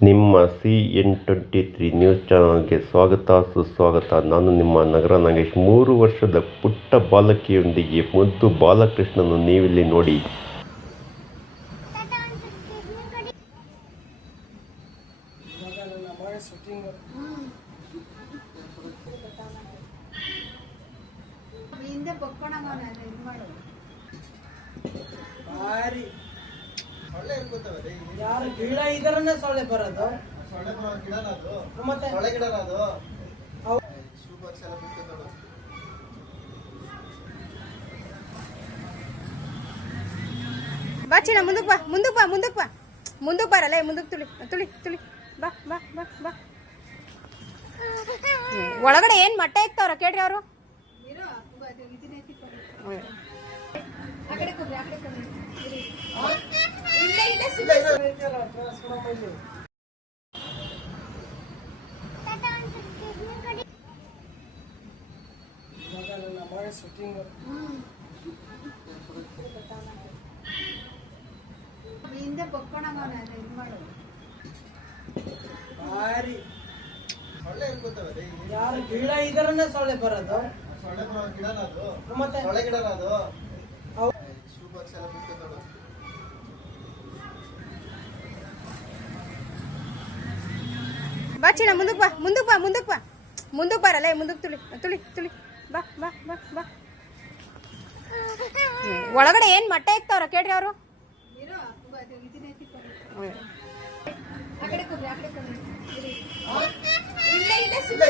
ನಿಮ್ಮ CN23 news ಚಾನಲ್ಗೆ ಸ್ವಾಗತ ಸುಸ್ವಾಗತ. ನಾನು ನಿಮ್ಮ ನಗರ ನಾಗೇಶ್. 3 ವರ್ಷದ ಪುಟ್ಟ ಬಾಲಕಿಯೊಂದಿಗೆ ಮುದ್ದು ಬಾಲಕೃಷ್ಣನನ್ನು ನೀವಿಲ್ಲಿ ನೋಡಿ. ಯಾರು ಗಿಡ ಇದರನ್ನ ಸೊಳ್ಳೆ ಬರೋದು ಮತ್ತೆ ಬಾ ಚಿನ್ನ ಮುಂದಕ್ಕೆ ಬಾ ಮುಂದಕ್ಕೆ ಬಾ ಮುಂದಕ್ಕೆ ಬಾ ಮುಂದಕ್ಕೆ ಬಾರಲ್ಲ ಮುಂದಕ್ಕೆ ತುಳಿ ತುಳಿ ತುಳಿ ಬಾ ಬಾ ಬಾ ಬಾ ಒಳಗಡೆ ಏನ್ ಮಟ್ಟ ಇಕ್ತಾವ್ರ ಕೇಳ್ರಿ ಅವರು. ಯಾರು ಗಿಡ ಇದರನ್ನ ಸೊಳ್ಳೆ ಬರೋದು ಮತ್ತೆ ಬಾ ಚಿನ್ನ ಮುಂದಕ್ಕೆ ಬಾ ಮುಂದಕ್ಕೆ ಬಾ ಮುಂದಕ್ಕೆ ಬಾ ಮುಂದಕ್ಕೆ ಬಾರಲ್ಲ ಮುಂದಕ್ಕೆ ತುಳಿ ತುಳಿ ತುಳಿ ಬಾ ಬಾ ಬಾ ಬಾ ಒಳಗಡೆ ಏನ್ ಮಟ್ಟ ಇಕ್ತಾವ್ರ ಕೇಳ್ರಿ ಅವರು. ಇಲ್ಲ